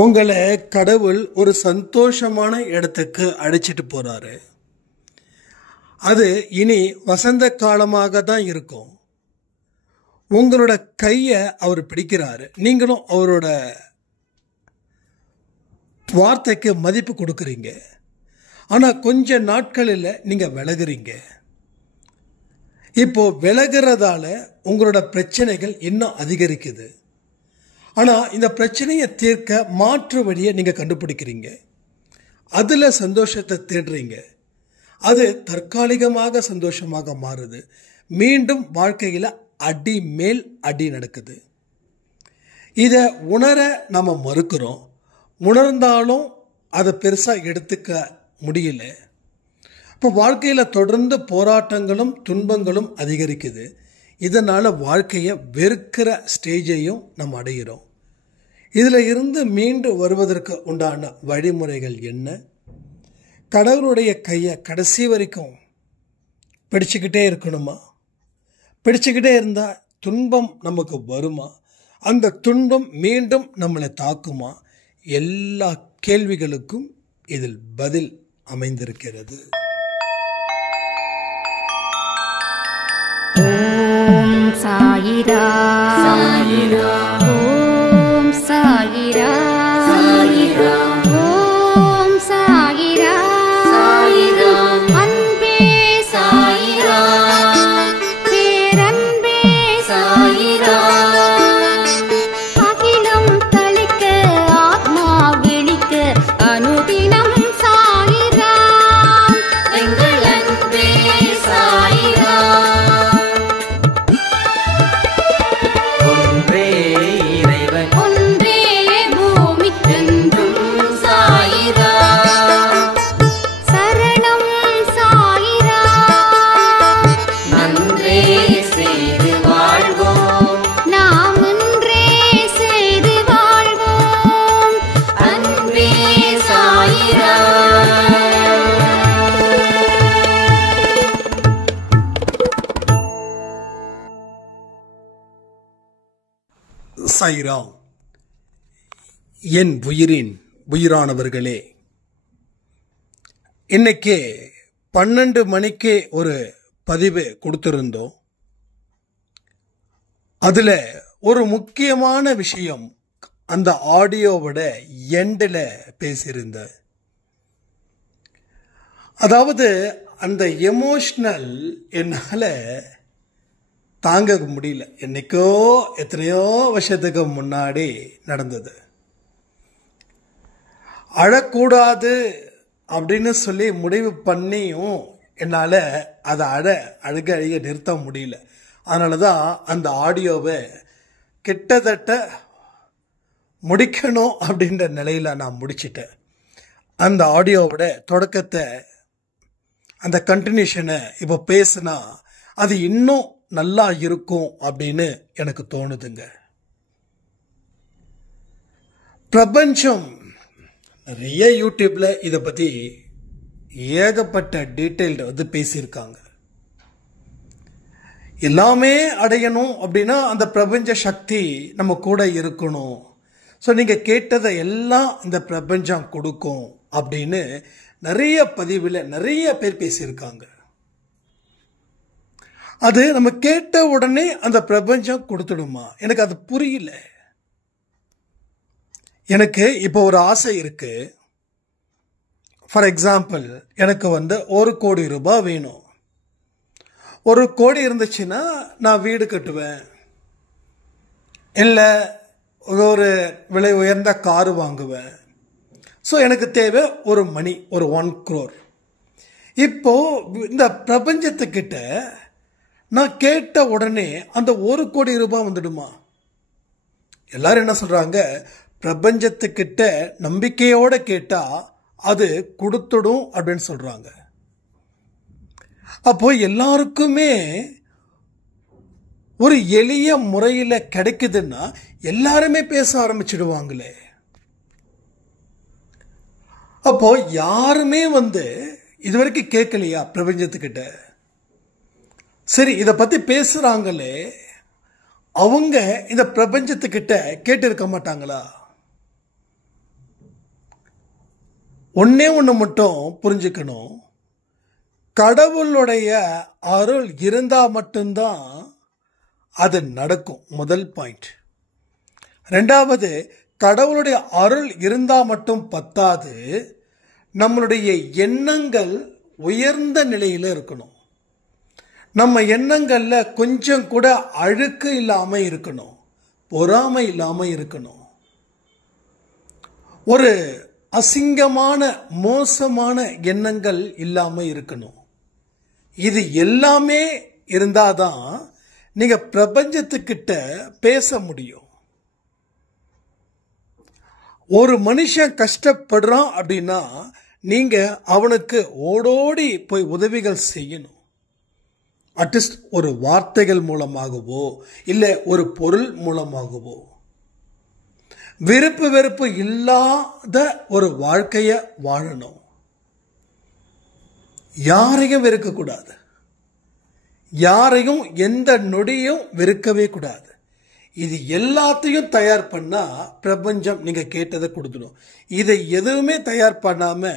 உங்களை கடவுள் ஒரு சந்தோஷமான இடத்துக்கு அழைச்சிட்டு போறாரு. அது இனி வசந்த காலமாக தான் இருக்கும். உங்களோட கையை அவர் பிடிக்கிறாரு. நீங்களும் அவரோட வார்த்தைக்கு மதிப்பு கொடுக்குறீங்க. ஆனால் கொஞ்ச நாட்களில் நீங்கள் விலகுறீங்க. இப்போ விலகிறதால உங்களோட பிரச்சனைகள் இன்னும் அதிகரிக்குது. ஆனால் இந்த பிரச்சனையை தீர்க்க மாற்று வழியை நீங்கள் கண்டுபிடிக்கிறீங்க. அதில் சந்தோஷத்தை தேடுறீங்க. அது தற்காலிகமாக சந்தோஷமாக மாறுது. மீண்டும் வாழ்க்கையில் அடி மேல் அடி நடக்குது. இதை உணர நம்ம மறுக்கிறோம். உணர்ந்தாலும் அதை பெருசாக எடுத்துக்க முடியல. இப்போ வாழ்க்கையில் தொடர்ந்து போராட்டங்களும் துன்பங்களும் அதிகரிக்குது. இதனால் வாழ்க்கையை வெறுக்கிற ஸ்டேஜையும் நம்ம அடைகிறோம். இதில் இருந்து மீண்டு வருவதற்கு உண்டான வழிமுறைகள் என்ன? கடவுளுடைய கையை கடைசி வரைக்கும் பிடிச்சிக்கிட்டே இருக்கணுமா? பிடிச்சிக்கிட்டே இருந்தால் துன்பம் நமக்கு வருமா? அந்த துன்பம் மீண்டும் நம்மளை தாக்குமா? எல்லா கேள்விகளுக்கும் இதில் பதில் அமைந்திருக்கிறது. ஓம் சாயிரா சாயிரா, ஓம் சாயிரா சாயிரா, ஓம் சாயிரா சாயிரா, அன்பே சாயிரா, பேரன்பே சாயிரா, அகிலம் தளிக்க ஆத்மா விழிக்க அனுதினம் சாயிரா, எங்கள் அன்பே சாயிரா. சாயிராம். என் உயிரின் உயிரானவர்களே, இன்னைக்கு 12 மணிக்கு ஒரு பதிவு கொடுத்திருந்தோம். அதில் ஒரு முக்கியமான விஷயம் அந்த ஆடியோவோட எண்டில் பேசியிருந்தேன். அதாவது அந்த எமோஷ்னல் என்னால் தாங்க முடியல. என்னைக்கோ எத்தனையோ வருஷத்துக்கு முன்னாடி நடந்தது. அழக்கூடாது அப்படின்னு சொல்லி முடிவு பண்ணியும் என்னால் அதை அழுக நிறுத்த முடியல. அதனால தான் அந்த ஆடியோவை கிட்டத்தட்ட முடிக்கணும் அப்படின்ற நிலையில் நான் முடிச்சிட்டேன். அந்த ஆடியோவோட தொடக்கத்தை, அந்த கண்டினியூஷனை இப்போ பேசுனா அது இன்னும் நல்லா இருக்கும் அப்படின்னு எனக்கு தோணுதுங்க. பிரபஞ்சம் நிறைய யூடியூப்ல இதை பற்றி ஏகப்பட்ட டீட்டெயில் பேசியிருக்காங்க. எல்லாமே அடையணும் அப்படின்னா அந்த பிரபஞ்ச சக்தி நம்ம கூட இருக்கணும். ஸோ நீங்கள் கேட்டதை எல்லாம் இந்த பிரபஞ்சம் கொடுக்கும் அப்படின்னு நிறைய பதிவில் நிறைய பேர் பேசியிருக்காங்க. அது நம்ம கேட்ட உடனே அந்த பிரபஞ்சம் கொடுத்துடுமா? எனக்கு அது புரியல. எனக்கு இப்போ ஒரு ஆசை இருக்கு. ஃபார் எக்ஸாம்பிள், எனக்கு 1 கோடி ரூபாய் வேணும். 1 கோடி இருந்துச்சுன்னா நான் வீடு கட்டுவேன், இல்லை ஒரு விலை உயர்ந்த காரு வாங்குவேன். ஸோ எனக்கு தேவை ஒரு மணி, ஒரு 1 crore. இப்போ இந்த பிரபஞ்சத்துக்கிட்ட நான் கேட்ட உடனே அந்த 1 கோடி ரூபாய் வந்துடுமா? எல்லாரும் என்ன சொல்றாங்க? பிரபஞ்சத்துக்கிட்ட நம்பிக்கையோட கேட்டா அது கொடுத்துடும் அப்படின்னு சொல்றாங்க. அப்போ எல்லாருக்குமே ஒரு எளிய முறையில் கிடைக்குதுன்னா எல்லாருமே பேச ஆரம்பிச்சிடுவாங்களே. அப்போ யாருமே இதுவரைக்கும் கேட்கலையா பிரபஞ்சத்துக்கிட்ட? சரி, இதை பற்றி பேசுகிறாங்களே, அவங்க இந்த பிரபஞ்சத்துக்கிட்ட கேட்டு இருக்க மாட்டாங்களா? ஒன்னே ஒன்று மட்டும் புரிஞ்சுக்கணும், கடவுளுடைய அருள் இருந்தால் மட்டும்தான் அது நடக்கும். முதல் பாயிண்ட். ரெண்டாவது, கடவுளுடைய அருள் இருந்தால் மட்டும் பத்தாது, நம்மளுடைய எண்ணங்கள் உயர்ந்த நிலையில் இருக்கணும். நம்ம எண்ணங்கள்ல கொஞ்சம் கூட அழுக்கு இல்லாம இருக்கணும், பொறாமை இல்லாம இருக்கணும், ஒரு அசிங்கமான மோசமான எண்ணங்கள் இல்லாம இருக்கணும். இது எல்லாமே இருந்தாதான் நீங்க பிரபஞ்சத்துக்கிட்ட பேச முடியும். ஒரு மனுஷன் கஷ்டப்படுறான் அப்படின்னா நீங்க அவனுக்கு ஓடோடி போய் உதவிகள் செய்யணும். அட்லீஸ்ட் ஒரு வார்த்தைகள் மூலமாகவோ இல்லை ஒரு பொருள் மூலமாகவோ. விருப்பு வெறுப்பு இல்லாத ஒரு வாழ்க்கையை வாழணும். யாரையும் வெறுக்கக்கூடாது, யாரையும் எந்த நொடியும் வெறுக்கவே கூடாது. இது எல்லாத்தையும் தயார் பண்ணா பிரபஞ்சம் நீங்க கேட்டதை கொடுத்துடும். இதை எதுவுமே தயார் பண்ணாம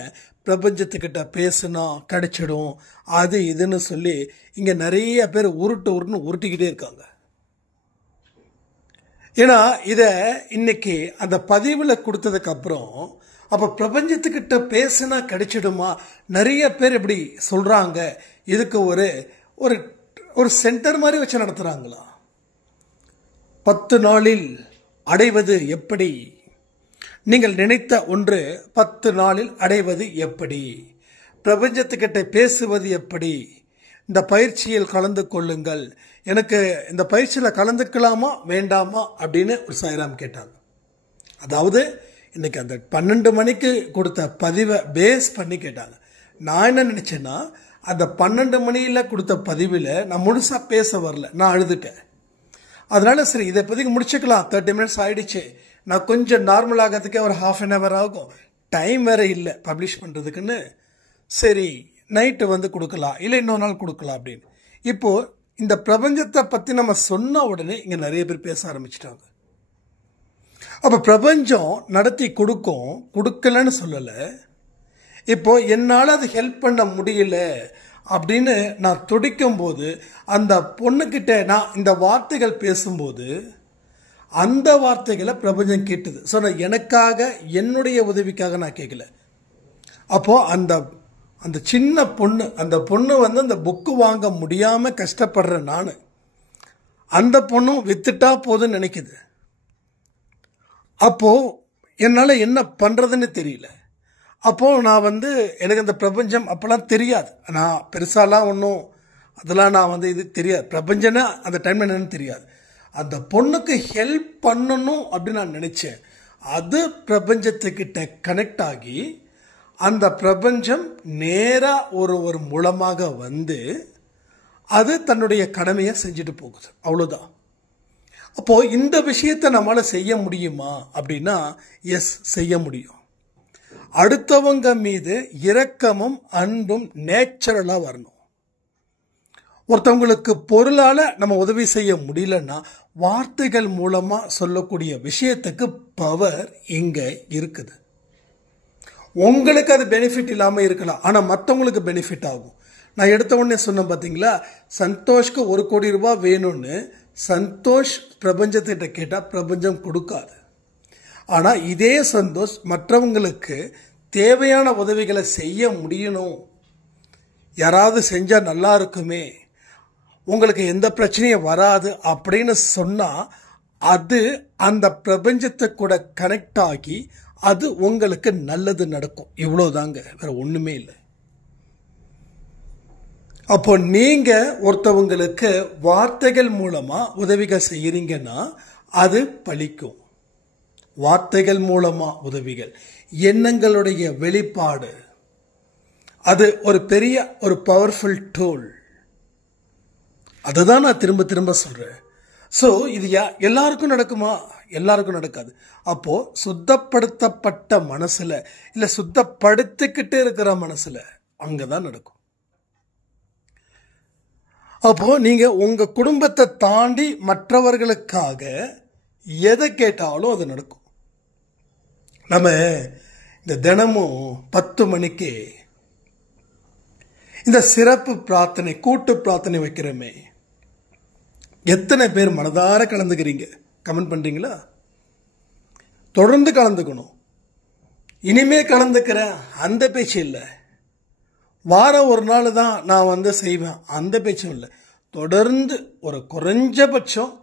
பிரபஞ்சத்துக்கிட்ட பேசினா கிடைச்சிடும் அது இதுன்னு சொல்லி இங்க நிறைய பேர் உருட்டிக்கிட்டே இருக்காங்க. ஏன்னா இத இன்னைக்கு அந்த பதிவில் கொடுத்ததுக்கு அப்புறம் அப்ப பிரபஞ்சத்துக்கிட்ட பேசினா கிடைச்சிடுமா? நிறைய பேர் இப்படி சொல்றாங்க. இதுக்கு ஒரு சென்டர் மாதிரி வச்சு நடத்துறாங்களா? 10 நாளில் அடைவது எப்படி? நீங்கள் நினைத்த ஒன்று 10 நாளில் அடைவது எப்படி? பிரபஞ்சத்துக்கிட்ட பேசுவது எப்படி? இந்த பயிற்சியில் கலந்து கொள்ளுங்கள். எனக்கு இந்த பயிற்சியில் கலந்துக்கலாமா வேண்டாமா அப்படின்னு ஒரு சாய்ராம் கேட்டாங்க. அதாவது இன்னைக்கு அந்த 12 மணிக்கு கொடுத்த பதிவை பேஸ் பண்ணி கேட்டாங்க. நான் என்ன நினைச்சேன்னா, அந்த 12 மணியில் கொடுத்த பதிவில் நான் முழுசா பேச வரல, நான் அழுதுட்டேன். அதனால சரி இதை பற்றி முடிச்சுக்கலாம், 30 மினிட்ஸ் ஆயிடுச்சு, நான் கொஞ்சம் நார்மல் ஆகிறதுக்கே ஒரு ½ அன் ஹவர் ஆகும், டைம் வேற இல்லை பப்ளிஷ் பண்ணுறதுக்குன்னு, சரி நைட்டு கொடுக்கலாம், இல்லை இன்னொரு நாள் கொடுக்கலாம் அப்படின்னு. இப்போ இந்த பிரபஞ்சத்தை பற்றி நம்ம சொன்ன உடனே இங்கே நிறைய பேர் பேச ஆரம்பிச்சிட்டாங்க. அப்போ பிரபஞ்சம் நடத்தி கொடுக்கலன்னு சொல்லலை. இப்போ என்னால் அது ஹெல்ப் பண்ண முடியல அப்படின்னு நான் துடிக்கும் போது அந்த பொண்ணுக்கிட்ட நான் இந்த வார்த்தைகள் பேசும்போது அந்த வார்த்தைகளை பிரபஞ்சம் கேட்டது. ஸோ நான் எனக்காக என்னுடைய உதவிக்காக நான் கேட்கல. அப்போ அந்த சின்ன பொண்ணு அந்த அந்த புக்கு வாங்க முடியாம கஷ்டப்படுற நான், அந்த பொண்ணும் வித்துட்டா போதுன்னு நினைக்குது. அப்போ என்னால் என்ன பண்றதுன்னு தெரியல. அப்போ நான் எனக்கு அந்த பிரபஞ்சம் அப்பெல்லாம் தெரியாது, நான் பெருசாலாம் ஒன்றும் அதெல்லாம் நான் இது தெரியாது, பிரபஞ்சம்னா அந்த டைம்ல என்னன்னு தெரியாது. அந்த பொண்ணுக்கு ஹெல்ப் பண்ணணும் அப்படின்னு நான் நினைச்சேன். அது பிரபஞ்சத்துக்கிட்ட கனெக்ட் ஆகி அந்த பிரபஞ்சம் நேரா ஒரு மூலமாக அது தன்னுடைய கடமையை செஞ்சுட்டு போகுது, அவ்வளவுதான். அப்போ இந்த விஷயத்தை நம்மளால செய்ய முடியுமா அப்படின்னா எஸ், செய்ய முடியும். அடுத்தவங்க மீது இரக்கமும் அன்பும் நேச்சுரலா வரணும். ஒருத்தவங்களுக்கு பொருளால நம்ம உதவி செய்ய முடியலன்னா வார்த்தைகள் மூலமா சொல்லக்கூடிய விஷயத்துக்கு பவர் இங்க இருக்குது. உங்களுக்கு அது பெனிஃபிட் இல்லாம இருக்கலாம், ஆனா மற்றவங்களுக்கு பெனிஃபிட் ஆகும். நான் எடுத்த உடனே சொன்னேன் பாத்தீங்களா, சந்தோஷ்க்கு 1 கோடி ரூபாய் வேணும்னு சந்தோஷ் பிரபஞ்சத்திட்ட கேட்டா பிரபஞ்சம் கொடுக்காது. ஆனா இதே சந்தோஷ் மற்றவங்களுக்கு தேவையான உதவிகளை செய்ய முடியணும், யாராவது செஞ்சா நல்லா இருக்குமே, உங்களுக்கு எந்த பிரச்சனையும் வராது அப்படின்னு சொன்னா அது அந்த பிரபஞ்சத்தை கூட கனெக்ட் ஆகி அது உங்களுக்கு நல்லது நடக்கும். இவ்வளவுதாங்க, வேற ஒண்ணுமே இல்லை. அப்போ நீங்க ஒருத்தவங்களுக்கு வார்த்தைகள் மூலமா உதவிகள் செய்யறீங்கன்னா அது பலிக்கும். வார்த்தைகள் மூலமா உதவிகள், எண்ணங்களுடைய வெளிப்பாடு, அது ஒரு பெரிய ஒரு பவர்ஃபுல் டூல். அதுதான் நான் திரும்ப திரும்ப சொல்றேன். ஸோ இது எல்லாருக்கும் நடக்குமா? எல்லாருக்கும் நடக்காது. அப்போ சுத்தப்படுத்தப்பட்ட மனசுல இல்ல சுத்தப்படுத்திக்கிட்டு இருக்கிற மனசுல அங்கதான் நடக்கும். அப்போ நீங்க உங்க குடும்பத்தை தாண்டி மற்றவர்களுக்காக எதை கேட்டாலும் அது நடக்கும். நம்ம இந்த தினமும் 10 மணிக்கு இந்த சிறப்பு பிரார்த்தனை, கூட்டு பிரார்த்தனை வைக்கிறோமே, எத்தனை பேர் மனதார கலந்துக்கிறீங்க? கமெண்ட் பண்றீங்களா? தொடர்ந்து கலந்துக்கணும். இனிமே கலந்துக்கிறேன் அந்த பேச்சு இல்லை. வாரம் ஒரு நாள் தான் நான் செய்வேன் அந்த பேச்சும் இல்லை. தொடர்ந்து ஒரு குறைஞ்சபட்சம்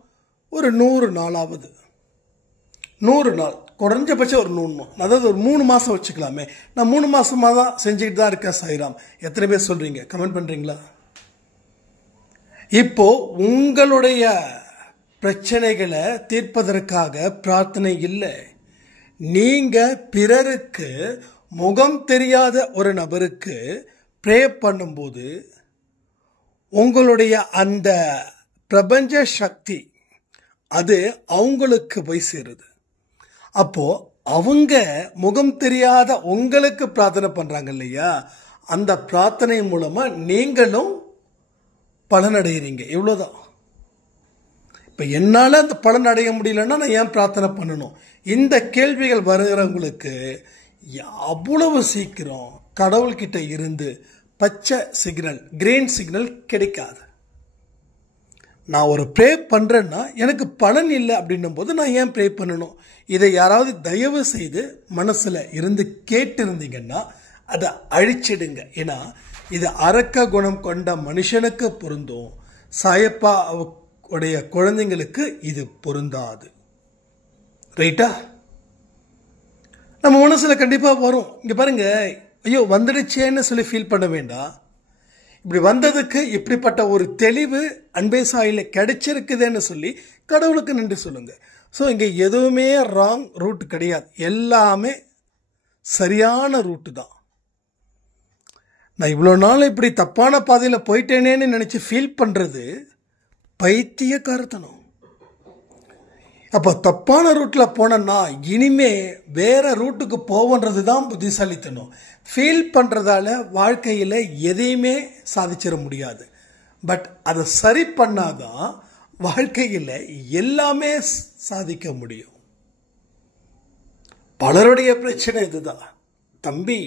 ஒரு 100 நாளாவது, 100 நாள், குறைஞ்சபட்சம் ஒரு 100 நாள், அதாவது ஒரு 3 மாதம் வச்சுக்கலாமே. நான் 3 மாதமாக தான் செஞ்சுக்கிட்டு தான் இருக்கேன் சாய்ராம். எத்தனை பேர் சொல்கிறீங்க? கமெண்ட் பண்ணுறீங்களா? இப்போ உங்களுடைய பிரச்சனைகளை தீர்ப்பதற்காக பிரார்த்தனை இல்லை. நீங்கள் பிறருக்கு, முகம் தெரியாத ஒரு நபருக்கு ப்ரே பண்ணும்போது உங்களுடைய அந்த பிரபஞ்ச சக்தி அது அவங்களுக்கு போய் சேருது. அப்போ அவங்க முகம் தெரியாத உங்களுக்கு பிரார்த்தனை பண்றாங்க இல்லையா, அந்த பிரார்த்தனை மூலமா நீங்களும் பலனடைகிறீங்க. இவ்வளவுதான். இப்ப என்னால அந்த பலன் அடைய முடியலன்னா நான் ஏன் பிரார்த்தனை பண்ணணும்? இந்த கேள்விகள் வருகிறவங்களுக்கு அவ்வளவு சீக்கிரம் கடவுள்கிட்ட இருந்து பச்சை சிக்னல், கிரீன் சிக்னல் கிடைக்காது. நான் ஒரு ப்ரே பண்ணுறேன்னா எனக்கு பலன் இல்லை அப்படின்னும் போது நான் ஏன் ப்ரே பண்ணணும்? இதை யாராவது தயவு செய்து மனசில் இருந்து கேட்டிருந்தீங்கன்னா அதை அழிச்சிடுங்க. ஏன்னா இது அரக்க குணம் கொண்ட மனுஷனுக்கு பொருந்தும், சாயப்பா உடைய குழந்தைங்களுக்கு இது பொருந்தாது. ரைட்டா? நம்ம மனசில் கண்டிப்பாக வரும். இங்கே பாருங்க, ஐயோ வந்துடுச்சேன்னு சொல்லி ஃபீல் பண்ண வேண்டாம். இப்படி வந்ததுக்கு இப்படிப்பட்ட ஒரு தெளிவு அன்பே சாயில கிடைச்சிருக்குதுன்னு சொல்லி கடவுளுக்கு நன்றி சொல்லுங்க. ஸோ இங்கே எதுவுமே ராங் ரூட் கிடையாது, எல்லாமே சரியான ரூட்டு தான். நான் இவ்வளோ நாள் இப்படி தப்பான பாதையில் போயிட்டேனேன்னு நினச்சி ஃபீல் பண்ணுறது பைத்தியக்காரத்தனம். அப்போ தப்பான ரூட்டில் போனோன்னா இனிமே வேற ரூட்டுக்கு போவன்றது தான் புத்திசாலித்தனம். ஃபீல் பண்ணுறதால வாழ்க்கையில் எதையுமே சாதிச்சிட முடியாது. பட் அதை சரி பண்ணாதான் வாழ்க்கையில் எல்லாமே சாதிக்க முடியும். பலருடைய பிரச்சனை இதுதான். தம்பி,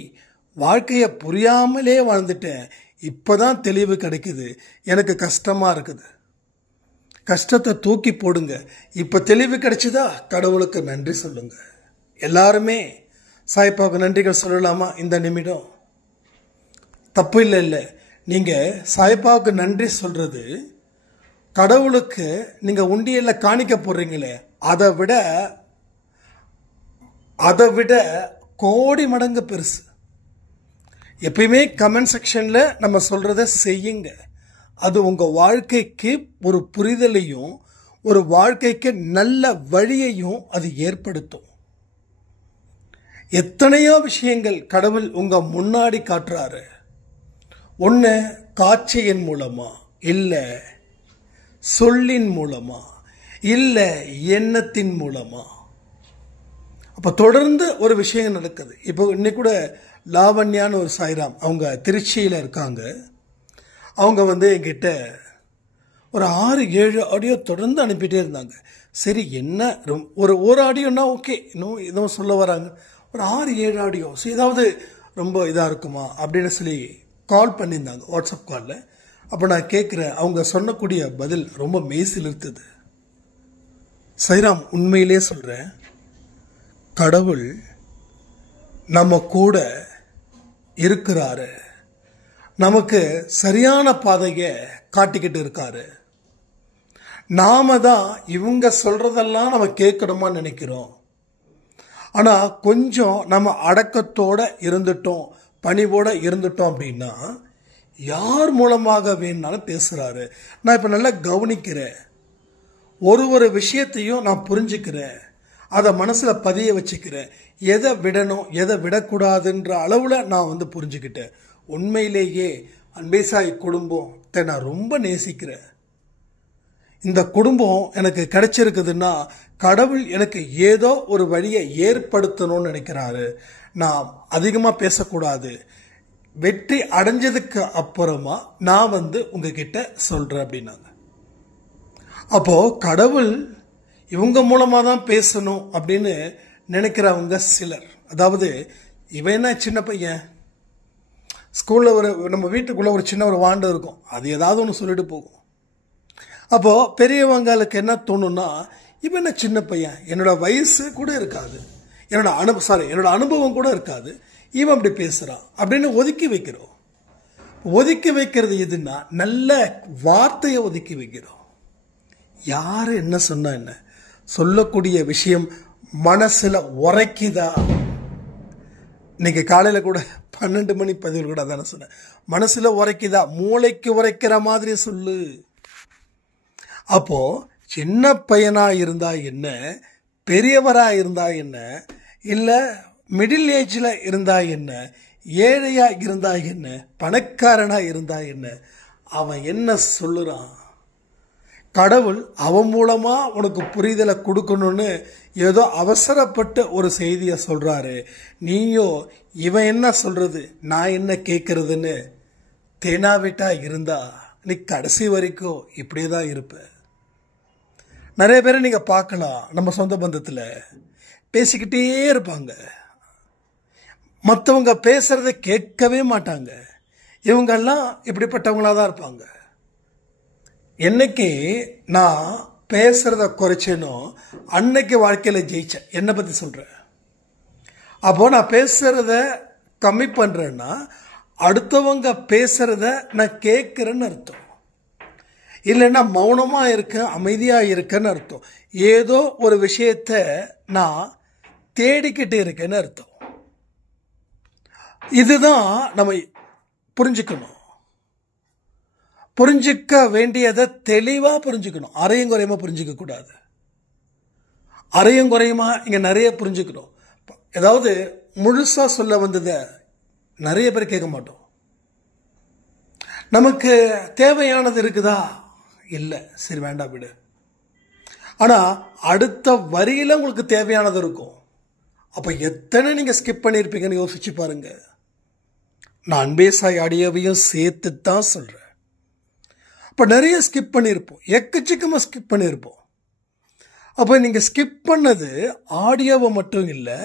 வாழ்க்கையை புரியாமலே வாழ்ந்துட்டேன், இப்போதான் தெளிவு கிடைக்குது, எனக்கு கஷ்டமாக இருக்குது. கஷ்டத்தை தூக்கி போடுங்க. இப்போ தெளிவு கிடைச்சதா? கடவுளுக்கு நன்றி சொல்லுங்க. எல்லாருமே சாய்பாவுக்கு நன்றிகள் சொல்லலாமா இந்த நிமிடம்? தப்பு இல்லை. இல்லை, நீங்கள் சாய்பாவுக்கு நன்றி சொல்றது கடவுளுக்கு நீங்கள் உண்டியலில் காணிக்க போடுறீங்களே அதை விட கோடி மடங்கு பெருசு. எப்பயுமே கமெண்ட் செக்ஷன்ல நம்ம சொல்றத செய்யுங்க. அது உங்க வாழ்க்கைக்கு ஒரு புரிதலையும் ஒரு வாழ்க்கைக்கு நல்ல வழியையும் அது ஏற்படுத்தும். எத்தனையோ விஷயங்கள் கடவுள் உங்க முன்னாடி காட்டுறாரு. ஒன்று காட்சியின் மூலமா, இல்லை சொல்லின் மூலமா, இல்லை எண்ணத்தின் மூலமா. அப்போ தொடர்ந்து ஒரு விஷயம் நடக்குது. இப்போ இன்னைக்கு கூட லாவண்யான்னு ஒரு சாய்ராம், அவங்க திருச்சியில் இருக்காங்க. அவங்க என்கிட்ட ஒரு 6-7 ஆடியோ தொடர்ந்து அனுப்பிட்டே இருந்தாங்க. சரி, என்ன ஒரு ஆடியோன்னா ஓகே, இன்னும் எதுவும் சொல்ல வராங்க. ஒரு 6-7 ஆடியோ, ஸோ ஏதாவது ரொம்ப இதாக இருக்குமா அப்படின்னு சொல்லி கால் பண்ணியிருந்தாங்க வாட்ஸ்அப் காலில். அப்போ நான் கேட்குறேன், அவங்க சொன்னக்கூடிய பதில் ரொம்ப மெய்சில் இருக்குது. சாய்ராம், உண்மையிலே சொல்கிறேன், கடவுள் நம்ம கூட இருக்கிறாரு, நமக்கு சரியான பாதையை காட்டிக்கிட்டு இருக்காரு. நாம தான் இவங்க சொல்றதெல்லாம் நம்ம கேட்கணுமான்னு நினைக்கிறோம். ஆனா கொஞ்சம் நம்ம அடக்கத்தோட இருந்துட்டோம், பணிவோட இருந்துட்டோம் அப்படின்னா யார் மூலமாக வேணும்னாலும் பேசுறாரு. நான் இப்ப நல்லா கவனிக்கிறேன், ஒரு விஷயத்தையும் நான் புரிஞ்சுக்கிறேன், அதை மனசுல பதிய வச்சுக்கிறேன். எதை விடணும் எதை விடக்கூடாதுன்ற அளவுல நான் புரிஞ்சுக்கிட்டேன். உண்மையிலேயே அன்பேசாய் குடும்பத்தை நான் ரொம்ப நேசிக்கிறேன். இந்த குடும்பம் எனக்கு கிடைச்சிருக்குதுன்னா கடவுள் எனக்கு ஏதோ ஒரு வழியை ஏற்படுத்தணும்னு நினைக்கிறாரு. நான் அதிகமாக பேசக்கூடாது, வெற்றி அடைஞ்சதுக்கு அப்புறமா நான் உங்ககிட்ட சொல்றேன் அப்படின்னாங்க. அப்போ கடவுள் இவங்க மூலமா தான் பேசணும் அப்படின்னு நினைக்கிறவங்க சிலர், அதாவது இவன் என்ன சின்ன பையன், ஸ்கூலில் நம்ம வீட்டுக்குள்ளே ஒரு சின்ன ஒரு வாண்டு இருக்கும், அது ஏதாவது ஒன்று சொல்லிட்டு போகும். அப்போது பெரியவங்களுக்கு என்ன தோணுன்னா, இவன் என்ன சின்ன பையன், என்னோட வயசு கூட இருக்காது, என்னோட அனுபவம் கூட இருக்காது, இவன் அப்படி பேசுகிறான் அப்படின்னு ஒதுக்கி வைக்கிறோம். ஒதுக்கி வைக்கிறது எதுன்னா நல்ல வார்த்தையை ஒதுக்கி வைக்கிறோம். யார் என்ன சொன்னா என்ன, சொல்லக்கூடிய விஷயம் மனசுல உரைக்குதா? இன்னைக்கு காலையில கூட 12 மணி பதிவில் கூட தானே சொன்னேன், மனசுல உரைக்குதா, மூளைக்கு உரைக்கிற மாதிரி சொல்லு. அப்போ சின்ன பையனா இருந்தா என்ன, பெரியவரா இருந்தா என்ன, இல்ல மிடில் ஏஜ்ல இருந்தா என்ன, ஏழையா இருந்தா என்ன, பணக்காரனா இருந்தா என்ன, அவன் என்ன சொல்லுறான், கடவுள் அவன் மூலமா உனக்கு புரிதலை கொடுக்கணும்னு ஏதோ அவசரப்பட்டு ஒரு செய்தியை சொல்றாரு. நீயோ இவன் என்ன சொல்றது நான் என்ன கேட்கறதுன்னு தேனாவிட்டா இருந்தா நீ கடைசி வரைக்கும் இப்படியே தான் இருப்ப. நிறைய பேரை நீங்க பார்க்கலாம், நம்ம சொந்த பந்தத்துல பேசிக்கிட்டே இருப்பாங்க, மற்றவங்க பேசுறதை கேட்கவே மாட்டாங்க. இவங்கெல்லாம் இப்படிப்பட்டவங்களா தான் இருப்பாங்க. என்னைக்கு நான் பேசுறத குறைச்சேனோ அன்னைக்கு வாழ்க்கையில ஜெயிச்சேன். என்னை பத்தி சொல்றேன். அப்போ நான் பேசுறத கம்மி பண்றேன்னா அடுத்தவங்க பேசுறத நான் கேட்கிறேன்னு அர்த்தம். இல்லைன்னா மௌனமா இருக்க, அமைதியா இருக்கேன்னு அர்த்தம். ஏதோ ஒரு விஷயத்த நான் தேடிக்கிட்டு இருக்கேன்னு அர்த்தம். இதுதான் நம்ம புரிஞ்சுக்கணும். புரிஞ்சுக்க வேண்டியதை தெளிவா புரிஞ்சுக்கணும், அரையும் குறையுமா புரிஞ்சுக்க கூடாது. அரையும் குறையுமா இங்க நிறைய புரிஞ்சுக்கணும். ஏதாவது முழுசா சொல்ல வந்ததை நிறைய பேர் கேட்க மாட்டோம். நமக்கு தேவையானது இருக்குதா, இல்லை, சரி வேண்டாம் விடு. ஆனா அடுத்த வரியில உங்களுக்கு தேவையானது இருக்கும். அப்ப எத்தனை நீங்க ஸ்கிப் பண்ணிருப்பீங்கன்னு யோசிச்சு பாருங்க. நான் அன்பே சாய் ஆடியோவையும் சேர்த்து தான் சொல்றேன். அப்ப நிறைய ஸ்கிப் பண்ணியிருப்போம், எக்கச்சக்கமா ஸ்கிப் பண்ணியிருப்போம். அப்ப நீங்க ஸ்கிப் பண்ணது ஆடியோவை மட்டும் இல்லை,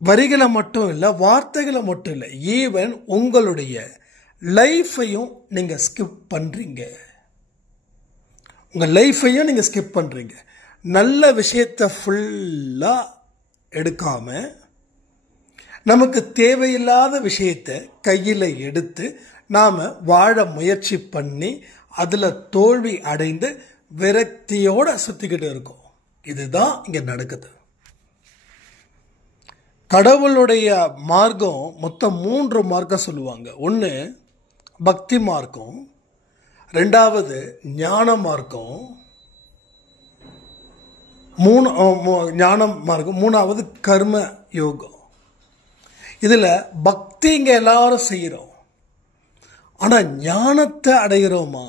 வரிகளை மட்டும் இல்லை, வார்த்தைகளை மட்டும் இல்லை, ஈவன் உங்களுடைய லைஃபையும் நீங்க ஸ்கிப் பண்றீங்க. உங்க லைஃபையும் நீங்க ஸ்கிப் பண்றீங்க. நல்ல விஷயத்தை ஃபுல்லா எடுக்காம நமக்கு தேவையில்லாத விஷயத்தை கையில் எடுத்து நாம வாழ முயற்சி பண்ணி அதுல தோல்வி அடைந்து விரக்தியோட சுத்திக்கிட்டு இருக்கோம். இதுதான் இங்க நடக்குது. கடவுளுடைய மார்க்கம் மொத்தம் 3 மார்க்கம் சொல்லுவாங்க. ஒன்று பக்தி மார்க்கம், 2வது ஞான மார்க்கம், ஞான மார்க்கம், 3வது கர்ம யோகம். இதுல பக்தி இங்க எல்லாரும் செய்யறோம். ஆனா ஞானத்தை அடைகிறோமா,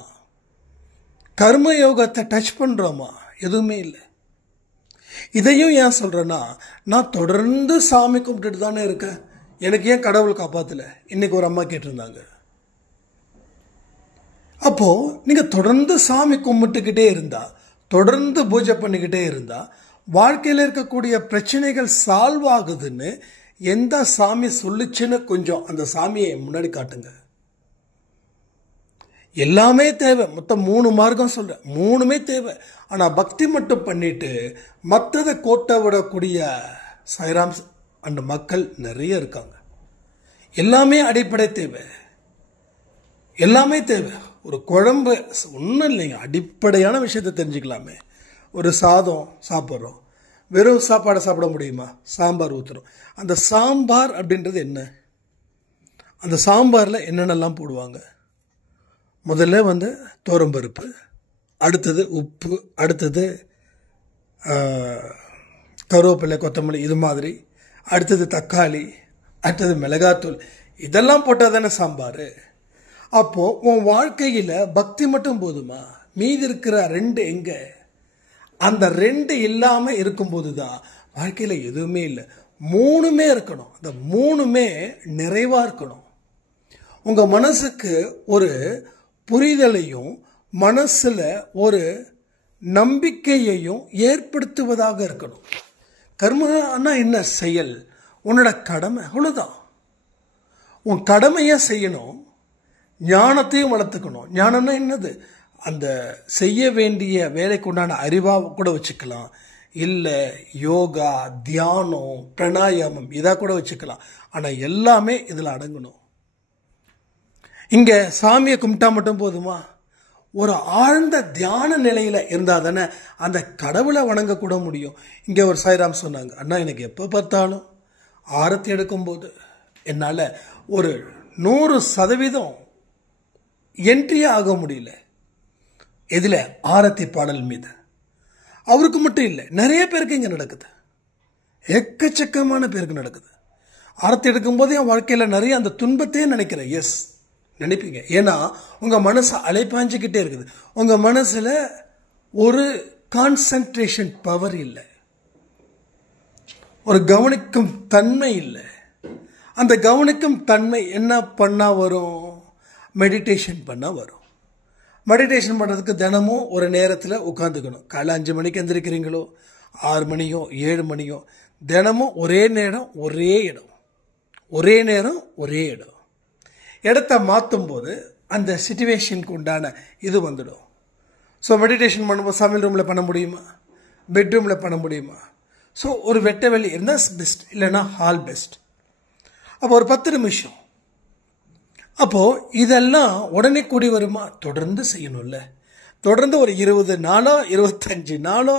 கர்ம யோகத்தை டச் பண்றோமா? எதுவுமே இல்லை. இதையும் ஏன் சொல்றேன்னா, நான் தொடர்ந்து சாமி கும்பிட்டுட்டு தானே இருக்கேன், எனக்கு ஏன் கடவுள் காப்பாத்தல? இன்னைக்கு ஒரு அம்மா கேட்டிருந்தாங்க. அப்போ நீங்க தொடர்ந்து சாமி கும்பிட்டுக்கிட்டே இருந்தா, தொடர்ந்து பூஜை பண்ணிக்கிட்டே இருந்தா வாழ்க்கையில் இருக்கக்கூடிய பிரச்சனைகள் சால்வ் ஆகுதுன்னு எந்த சாமி சொல்லுச்சுன்னு கொஞ்சம் அந்த சாமியை முன்னாடி காட்டுங்க. எல்லாமே தேவை. மொத்தம் 3 மார்க்கம் சொல்றேன், 3மே தேவை. ஆனா பக்தி மட்டும் பண்ணிட்டு மற்றதை கோட்டை விடக்கூடிய சாய்ராம் அந்த மக்கள் நிறைய இருக்காங்க. எல்லாமே அடிப்படை தேவை, எல்லாமே தேவை. ஒரு குழம்பு ஒன்றும் இல்லைங்க, அடிப்படையான விஷயத்தை தெரிஞ்சுக்கலாமே. ஒரு சாதம் சாப்பிட்றோம், வெறும் சாப்பாடை சாப்பிட முடியுமா? சாம்பார் ஊற்றுறோம். அந்த சாம்பார் அப்படின்றது என்ன? அந்த சாம்பாரில் என்னென்னலாம் போடுவாங்க? முதல்ல தோரம்பருப்பு, அடுத்தது உப்பு, அடுத்தது கருவேப்பிலை, கொத்தமல்லி, இது மாதிரி, அடுத்தது தக்காளி, அடுத்தது மிளகாத்தூள். இதெல்லாம் போட்டால் தானே சாம்பார். அப்போ உன் வாழ்க்கையில் பக்தி மட்டும் போதுமா? மீதி இருக்கிற 2 எங்க? அந்த 2 இல்லாம இருக்கும்போது தான் வாழ்க்கையில எதுவுமே இல்லை. 3மே இருக்கணும். அந்த 3மே நிறைவா இருக்கணும். உங்க மனசுக்கு ஒரு புரிதலையும் மனசுல ஒரு நம்பிக்கையையும் ஏற்படுத்துவதாக இருக்கணும். கர்மனா என்ன? செயல். உன்னோட கடமை, அவ்வளோதான். உன் கடமையை செய்யணும், ஞானத்தையும் வளர்த்துக்கணும். ஞானம்னா என்னது? அந்த செய்ய வேண்டிய வேலைக்கு உண்டான அறிவாக கூட வச்சுக்கலாம், இல்லை யோகா, தியானம், பிராணாயாமம் இதாக கூட வச்சுக்கலாம். ஆனால் எல்லாமே இதில் அடங்கணும். இங்கே சாமியை கும்பிட்டா மட்டும் போதுமா? ஒரு ஆழ்ந்த தியான நிலையில் இருந்தால் தானே அந்த கடவுளை வணங்கக்கூட முடியும். இங்கே ஒரு சாய்ராம் சொன்னாங்க, அண்ணா எனக்கு எப்போ பார்த்தாலும் ஆரத்தி எடுக்கும்போது என்னால் ஒரு 100% என்ட்ரியே ஆக முடியல. இதில் ஆரத்தி பாடல் மீது அவருக்கு மட்டும் இல்லை, நிறைய பேருக்கு இங்கே நடக்குது, எக்கச்சக்கமான பேருக்கு நடக்குது. ஆரத்தி எடுக்கும்போது என் வாழ்க்கையில் நிறைய அந்த துன்பத்தையே நினைக்கிறேன். எஸ், நினைப்பீங்க. ஏன்னா உங்கள் மனசு அலைப்பாஞ்சிக்கிட்டே இருக்குது. உங்கள் மனசில் ஒரு கான்சன்ட்ரேஷன் பவர் இல்லை, ஒரு கவனிக்கும் தன்மை இல்லை. அந்த கவனிக்கும் தன்மை என்ன பண்ணால் வரும்? மெடிடேஷன் பண்ணால் வரும். மெடிடேஷன் பண்ணுறதுக்கு தினமும் ஒரு நேரத்தில் உட்காந்துக்கணும். காலைல 5 மணிக்கு எந்திரிக்கிறீங்களோ, 6 மணியோ, 7 மணியோ, தினமும் ஒரே நேரம் ஒரே இடம், ஒரே நேரம் ஒரே இடம். இடத்த மாற்றும் போது அந்த சிச்சுவேஷனுக்கு உண்டான இது வந்துடும். ஸோ மெடிடேஷன் பண்ணும்போது சமையல் ரூமில் பண்ண முடியுமா? பெட்ரூமில் பண்ண முடியுமா? ஸோ ஒரு வெட்ட வெளி இருந்தால் பெஸ்ட், இல்லைன்னா ஹால் பெஸ்ட். அப்போ ஒரு 10 நிமிஷம். அப்போது இதெல்லாம் உடனே கூடி வருமா? தொடர்ந்து செய்யணும்ல. தொடர்ந்து ஒரு 20 நாளோ 25 நாளோ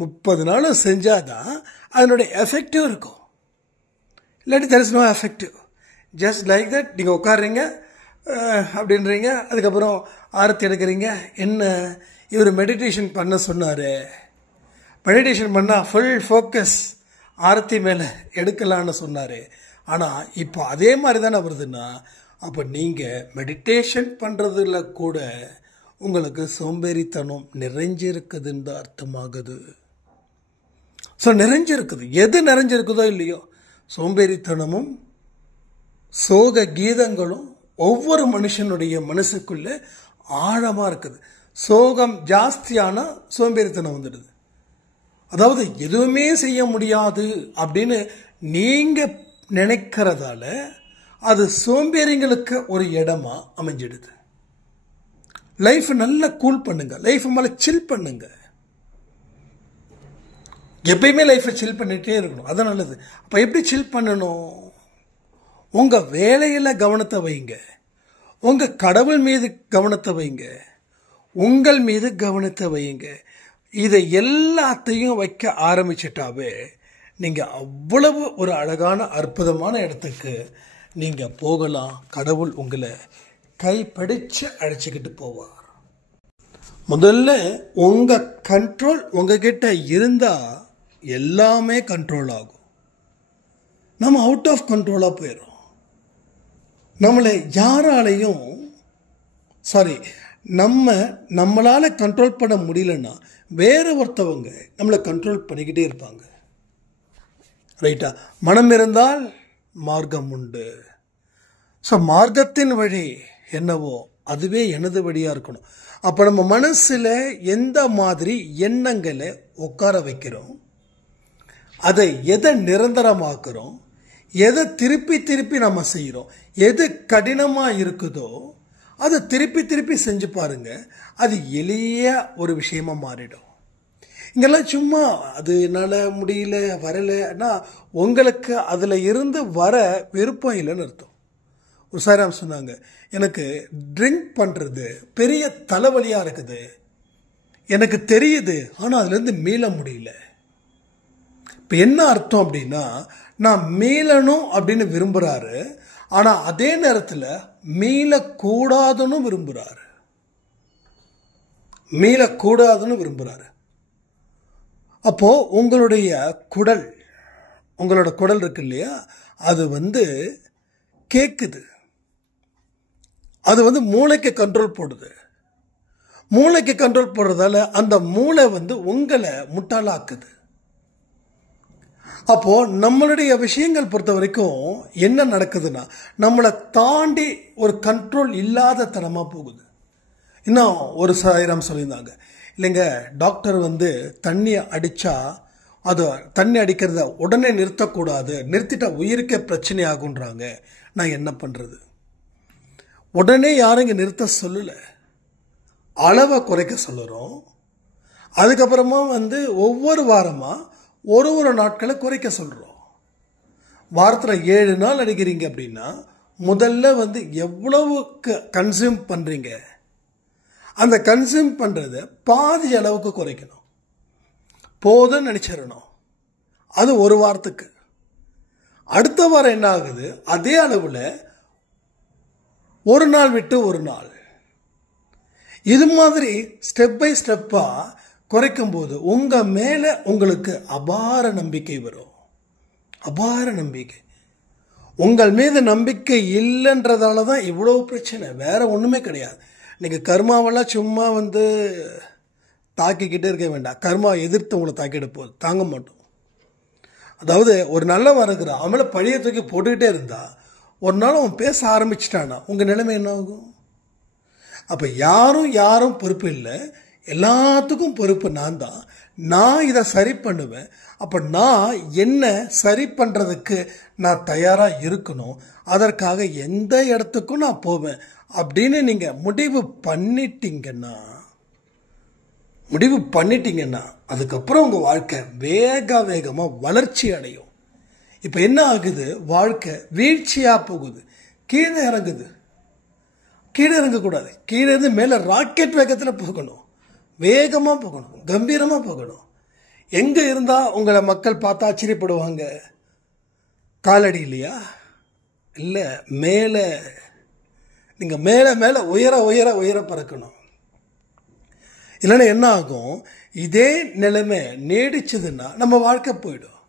30 நாளோ செஞ்சால் தான் அதனுடைய எஃபெக்டிவ் இருக்கும். இல்லாட்டி there is no effective. Just like that நீங்கள் உட்காடுறீங்க அப்படின்றீங்க, அதுக்கப்புறம் ஆரத்தி எடுக்கிறீங்க. என்ன இவர் மெடிடேஷன் பண்ண சொன்னார், மெடிடேஷன் பண்ணால் ஃபுல் ஃபோக்கஸ் ஆரத்தி மேலே எடுக்கலான்னு சொன்னார். ஆனால் இப்போ அதே மாதிரி தானே வருதுன்னா, அப்போ நீங்கள் மெடிடேஷன் பண்ணுறதுல கூட உங்களுக்கு சோம்பேறித்தனம் நிறைஞ்சிருக்குதுன்னு தான் அர்த்தமாகுது. ஸோ நிறைஞ்சிருக்குது. எது நிறைஞ்சிருக்குதோ இல்லையோ, சோம்பேறித்தனமும் சோக கீதங்களும் ஒவ்வொரு மனுஷனுடைய மனசுக்குள்ள ஆழமாக இருக்குது. சோகம் ஜாஸ்தியான சோம்பேறித்தனம் வந்துடுது. அதாவது எதுவுமே செய்ய முடியாது அப்படின்னு நீங்கள் நினைக்கிறதால அது சோம்பேறிங்களுக்கு ஒரு இடமா அமைஞ்சிடுது. லைஃப் நல்லா கூல் பண்ணுங்க, லைஃப் மேலே சில் பண்ணுங்க. எப்பயுமே லைஃப்பை சில் பண்ணிகிட்டே இருக்கணும், அது நல்லது. அப்போ எப்படி சில் பண்ணணும்? உங்கள் வேலையில் கவனத்தை வைங்க, உங்கள் கடவுள் மீது கவனத்தை வைங்க, உங்கள் மீது கவனத்தை வைங்க. இதை எல்லாத்தையும் வைக்க ஆரம்பிச்சிட்டாவே நீங்கள் அவ்வளவு ஒரு அழகான அற்புதமான இடத்துக்கு நீங்கள் போகலாம். கடவுள் உங்களை கைப்பிடிச்சு அழைச்சிக்கிட்டு போவார். முதல்ல உங்கள் கண்ட்ரோல் உங்ககிட்ட இருந்தால் எல்லாமே கண்ட்ரோல் ஆகும். நம்ம அவுட் ஆஃப் கண்ட்ரோலாக போயிடும். நம்மளை யாராலையும் நம்மளால் கண்ட்ரோல் பண்ண முடியலன்னா வேறு ஒருத்தவங்க நம்மளை கண்ட்ரோல் பண்ணிக்கிட்டே இருப்பாங்க. ரைட்டா? மனம் இருந்தால் மார்க்கம் உண்டு. ஸோ மார்க்கத்தின் வழி என்னவோ அதுவே எனது வழியாக இருக்கணும். அப்போ நம்ம மனசில் எந்த மாதிரி எண்ணங்களை உட்கார வைக்கிறோம், அதை எதை நிரந்தரமாக்குறோம், எதை திருப்பி திருப்பி நம்ம செய்கிறோம், எது கடினமாக இருக்குதோ அதை திருப்பி திருப்பி செஞ்சு பாருங்க, அது எளிய ஒரு விஷயமா மாறிடும். இங்கெல்லாம் சும்மா அது என்னால் முடியல வரலைன்னா உங்களுக்கு அதில் இருந்து வர விருப்பம் இல்லைன்னு அர்த்தம். ஒரு சாய்ராம் சொன்னாங்க, எனக்கு ட்ரிங்க் பண்ணுறது பெரிய தலைவலியாக இருக்குது, எனக்கு தெரியுது, ஆனால் அதுலேருந்து மீள முடியல. இப்போ என்ன அர்த்தம் அப்படின்னா, நான் மீளணும் அப்படின்னு விரும்புகிறாரு, ஆனால் அதே நேரத்தில் மீளக்கூடாதுன்னு விரும்புகிறாரு. மீளக்கூடாதுன்னு விரும்புகிறாரு. அப்போது உங்களோட குடல் இருக்கு இல்லையா, அது கேட்குது, அது மூளைக்கு கண்ட்ரோல் போடுது. மூளைக்கு கண்ட்ரோல் போடுறதால அந்த மூளை உங்களை முட்டாளாக்குது. அப்போ நம்மளுடைய விஷயங்கள் பொறுத்த வரைக்கும் என்ன நடக்குதுன்னா, நம்மளை தாண்டி ஒரு கண்ட்ரோல் இல்லாத தனமா போகுது. இன்னும் ஒரு சாயிரம் சொல்லியிருந்தாங்க இல்லைங்க, டாக்டர் தண்ணியை அடித்தா அது தண்ணி அடிக்கிறத உடனே நிறுத்தக்கூடாது, நிறுத்திட்டா உயிருக்கே பிரச்சனை ஆகுன்றாங்க. நான் என்ன பண்ணுறது? உடனே யாரும் இங்கே நிறுத்த சொல்லலை, அளவை குறைக்க சொல்லுறோம். அதுக்கப்புறமா ஒவ்வொரு வாரமாக ஒரு நாட்களை குறைக்க சொல்கிறோம். வாரத்தில் 7 நாள் அடிக்கிறீங்க அப்படின்னா முதல்ல எவ்வளவுக்கு கன்சியூம் பண்ணுறீங்க, அந்த கன்சியூம் பண்ணுறதை பாதி அளவுக்கு குறைக்கணும். போதும்னு நினச்சிடணும். அது ஒரு வாரத்துக்கு. அடுத்த வாரம் என்ன ஆகுது, அதே அளவில் ஒரு நாள் விட்டு ஒரு நாள், இது மாதிரி ஸ்டெப் பை ஸ்டெப்பாக குறைக்கும்போது உங்கள் மேலே உங்களுக்கு அபார நம்பிக்கை வரும். அபார நம்பிக்கை. உங்கள் மீது நம்பிக்கை இல்லைன்றதால தான் இவ்வளோ பிரச்சனை, வேற ஒன்றுமே கிடையாது. நீங்கள் கர்மாவெல்லாம் சும்மா தாக்கிக்கிட்டே இருக்க வேண்டாம். கர்மா எதிர்த்து உங்களை தாக்கிட்டு போகுது, தாங்க மாட்டோம். அதாவது ஒரு நல்லவன் இருக்கிறான், அவன் மேலே பழிய தூக்கி போட்டுக்கிட்டே இருந்தா ஒரு நாள் அவன் பேச ஆரம்பிச்சிட்டானா உங்கள் நிலைமை என்ன ஆகும்? அப்போ யாரும் பொறுப்பு இல்லை, எல்லாத்துக்கும் பொறுப்பு நான் தான். நான் இதை சரி பண்ணுவேன். அப்போ நான் என்ன சரி பண்ணுறதுக்கு நான் தயாராக இருக்கணும், அதற்காக எந்த இடத்துக்கும் நான் போவேன் அப்படின்னு நீங்கள் முடிவு பண்ணிட்டீங்கன்னா அதுக்கப்புறம் உங்கள் வாழ்க்கை வேகமாக வளர்ச்சி அடையும். இப்போ என்ன ஆகுது, வாழ்க்கை வீழ்ச்சியாக போகுது, கீழே இறங்குது. கீழே இறங்கக்கூடாது, கீழே இருந்து மேலே ராக்கெட் வேகத்தில் போகணும், வேகமாக போகணும், கம்பீரமாக போகணும். எங்கே இருந்தால் உங்களை மக்கள் பார்த்து ஆச்சரியப்படுவாங்க? காலடி இல்லையா? இல்லை, மேலே. நீங்கள் மேலே உயர பறக்கணும். இல்லைன்னா என்ன ஆகும், இதே நிலைமை நீடிச்சதுன்னா நம்ம வாழ்க்கை போயிடும்.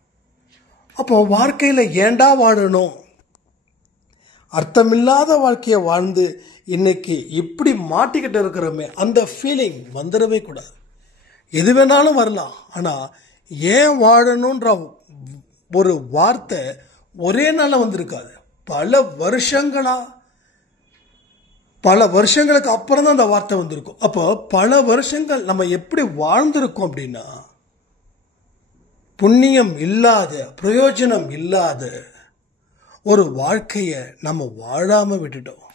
அப்போ வாழ்க்கையில் ஏண்டா வாழணும், அர்த்தமில்லாத வாழ்க்கையை வாழ்ந்து இன்னைக்கு இப்படி மாட்டிக்கிட்டு இருக்கிறோமே, அந்த ஃபீலிங் வந்துடவே கூடாது. எது வேணாலும் வரலாம், ஆனால் ஏன் வாழணுன்ற ஒரு வார்த்தை ஒரே நாளில் வந்திருக்காது. பல வருஷங்களுக்கு அப்புறம் தான் அந்த வார்த்தை வந்திருக்கும். அப்போ பல வருஷங்கள் நம்ம எப்படி வாழ்ந்திருக்கோம் அப்படின்னா, புண்ணியம் இல்லாத, பிரயோஜனம் இல்லாத ஒரு வாழ்க்கையை நம்ம வாழாம விட்டுட்டோம்.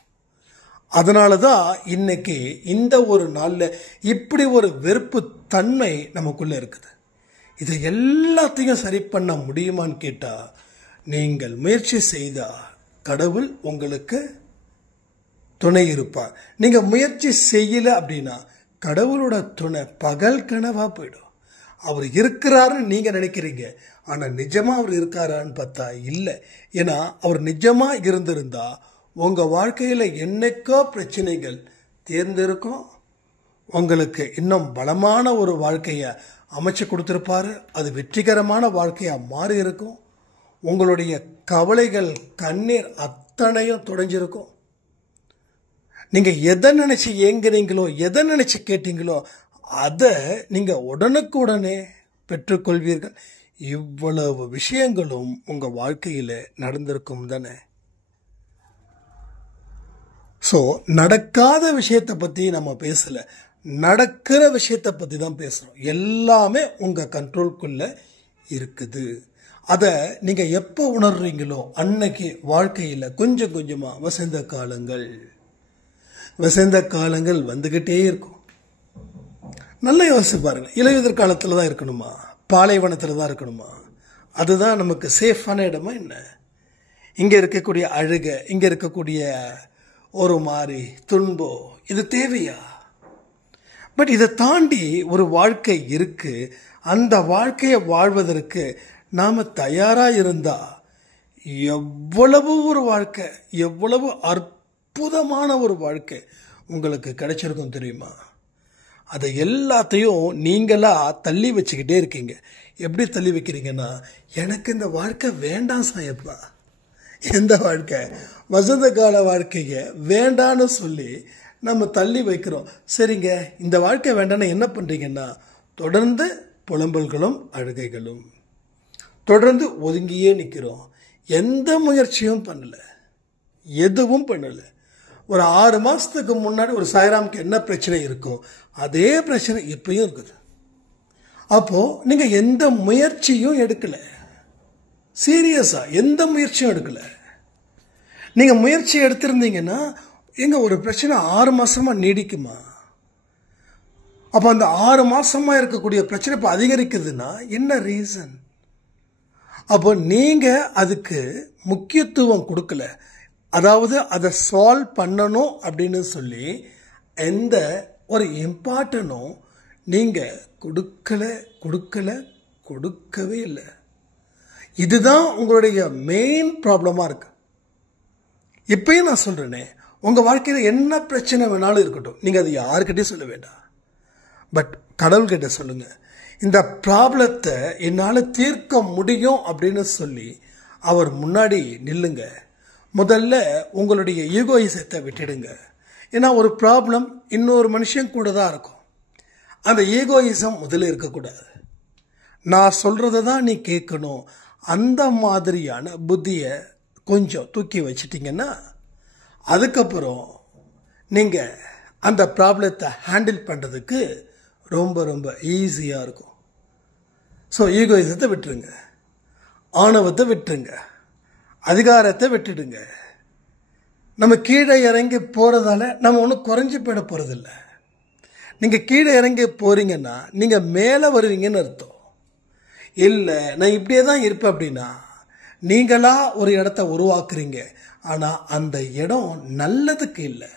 அதனால தான் இன்னைக்கு இந்த ஒரு நாளில் இப்படி ஒரு வெறுப்பு தன்மை நமக்குள்ள இருக்குது. இதை எல்லாத்தையும் சரி பண்ண முடியுமான்னு கேட்டால், நீங்கள் முயற்சி செய்தால் கடவுள் உங்களுக்கு துணை இருப்பார். நீங்கள் முயற்சி செய்யலை அப்படின்னா கடவுளோட துணை பகல் கனவாக போயிடும். அவர் இருக்கிறாருன்னு நீங்கள் நினைக்கிறீங்க, ஆனால் நிஜமாக அவர் இருக்காரான்னு பார்த்தா இல்லை. ஏன்னா அவர் நிஜமாக இருந்திருந்தா உங்கள் வாழ்க்கையில் என்னைக்கோ பிரச்சனைகள் தேர்ந்திருக்கும், உங்களுக்கு இன்னும் பலமான ஒரு வாழ்க்கையை அமைச்சு கொடுத்துருப்பாரு. அது வெற்றிகரமான வாழ்க்கையாக மாறி இருக்கும். உங்களுடைய கவலைகள், கண்ணீர் அத்தனையும் தொடஞ்சிருக்கும். நீங்கள் எதை நினச்சி ஏங்குறீங்களோ, எதை நினச்சி கேட்டீங்களோ அதை நீங்கள் உடனுக்குடனே பெற்றுக்கொள்வீர்கள். இவ்வளவு விஷயங்களும் உங்கள் வாழ்க்கையில் நடந்திருக்கும் தானே. ஸோ நடக்காத விஷயத்தை பற்றி நம்ம பேசலை, நடக்கிற விஷயத்தை பற்றி தான் பேசுகிறோம். எல்லாமே உங்கள் கண்ட்ரோல்குள்ளே இருக்குது. அதை நீங்கள் எப்போ உணர்றீங்களோ அன்னைக்கு வாழ்க்கையில் கொஞ்சம் கொஞ்சமாக வசந்த காலங்கள் வந்துக்கிட்டே இருக்கும். நல்லா யோசிச்சு பாருங்க. இலையுதிர் காலத்தில் தான் இருக்கணுமா, பாலைவனத்தில் தான் இருக்கணுமா? அதுதான் நமக்கு சேஃபான இடமா என்ன? இங்கே இருக்கக்கூடிய அழுகை, இங்கே இருக்கக்கூடிய ஒரு மாதிரி துன்பம், இது தேவையா? பட் இதை தாண்டி ஒரு வாழ்க்கை இருக்கு. அந்த வாழ்க்கையை வாழ்வதற்கு நாம் தயாராக இருந்தால் எவ்வளவு ஒரு வாழ்க்கை, எவ்வளவு அற்புதமான ஒரு வாழ்க்கை உங்களுக்கு கிடைச்சிருக்கும் தெரியுமா? அதை எல்லாத்தையும் நீங்களா தள்ளி வச்சுக்கிட்டே இருக்கீங்க. எப்படி தள்ளி வைக்கிறீங்கன்னா, எனக்கு இந்த வாழ்க்கை வேண்டாம் சாயப்பா. எந்த வாழ்க்கை? வசந்த கால வாழ்க்கையை வேண்டான்னு சொல்லி நம்ம தள்ளி வைக்கிறோம். சரிங்க, இந்த வாழ்க்கை வேண்டான்னு என்ன பண்ணுறீங்கன்னா, தொடர்ந்து புலம்பல்களும் அழுகைகளும், தொடர்ந்து ஒதுங்கியே நிற்கிறோம். எந்த முயற்சியும் பண்ணலை, எதுவும் பண்ணலை. ஒரு 6 மாதத்துக்கு முன்னாடி ஒரு சாய்ராமுக்கு என்ன பிரச்சனை இருக்கோ அதே பிரச்சனை இப்பயும் இருக்குது. அப்போது நீங்கள் எந்த முயற்சியும் எடுக்கலை. சீரியஸாக எந்த முயற்சியும் எடுக்கலை. நீங்கள் முயற்சி எடுத்திருந்தீங்கன்னா எங்க ஒரு பிரச்சனை 6 மாதமாக நீடிக்குமா? அப்போ அந்த 6 மாதமாக இருக்கக்கூடிய பிரச்சனை இப்போ அதிகரிக்குதுன்னா என்ன ரீசன்? அப்போ நீங்கள் அதுக்கு முக்கியத்துவம் கொடுக்கல. அதாவது அதை சால்வ் பண்ணணும் அப்படின்னு சொல்லி எந்த ஒரு இம்பார்ட்டனும் நீங்கள் கொடுக்கவே இல்லை. இதுதான் உங்களுடைய மெயின் ப்ராப்ளமாக இருக்கு. இப்பயும் நான் சொல்கிறேனே, உங்கள் வாழ்க்கையில் என்ன பிரச்சனை வேணாலும் இருக்கட்டும், நீங்கள் அது யாருக்கிட்டையும் சொல்ல வேண்டாம். பட் கடவுள்கிட்ட சொல்லுங்கள், இந்த ப்ராப்ளத்தை என்னால் தீர்க்க முடியும் அப்படின்னு சொல்லி அவர் முன்னாடி நில்லுங்க. முதல்ல உங்களுடைய ஈகோயிசத்தை விட்டுடுங்க. ஏன்னா ஒரு ப்ராப்ளம் இன்னொரு மனுஷன் கூட தான் இருக்கும். அந்த ஈகோயிசம் முதல்ல இருக்கக்கூடாது. நான் சொல்கிறத தான் நீ கேட்கணும். அந்த மாதிரியான புத்தியை கொஞ்சம் தூக்கி வச்சிட்டிங்கன்னா அதுக்கப்புறம் நீங்கள் அந்த ப்ராப்ளத்தை ஹேண்டில் பண்ணுறதுக்கு ரொம்ப ரொம்ப ஈஸியாக இருக்கும். ஸோ ஈகோயிசத்தை விட்டுருங்க, ஆணவத்தை விட்டுருங்க, அதிகாரத்தை விட்டுடுங்க. நம்ம கீழே இறங்கி போகிறதால நம்ம ஒன்றும் குறைஞ்சி போயிட போகிறதில்ல. நீங்கள் கீழே இறங்கி போகிறீங்கன்னா நீங்கள் மேலே வருவீங்கன்னு அர்த்தம். இல்லை நான் இப்படியே தான் இருப்பேன் அப்படின்னா நீங்களாக ஒரு இடத்த உருவாக்குறீங்க. ஆனால் அந்த இடம் நல்லதுக்கு இல்லை.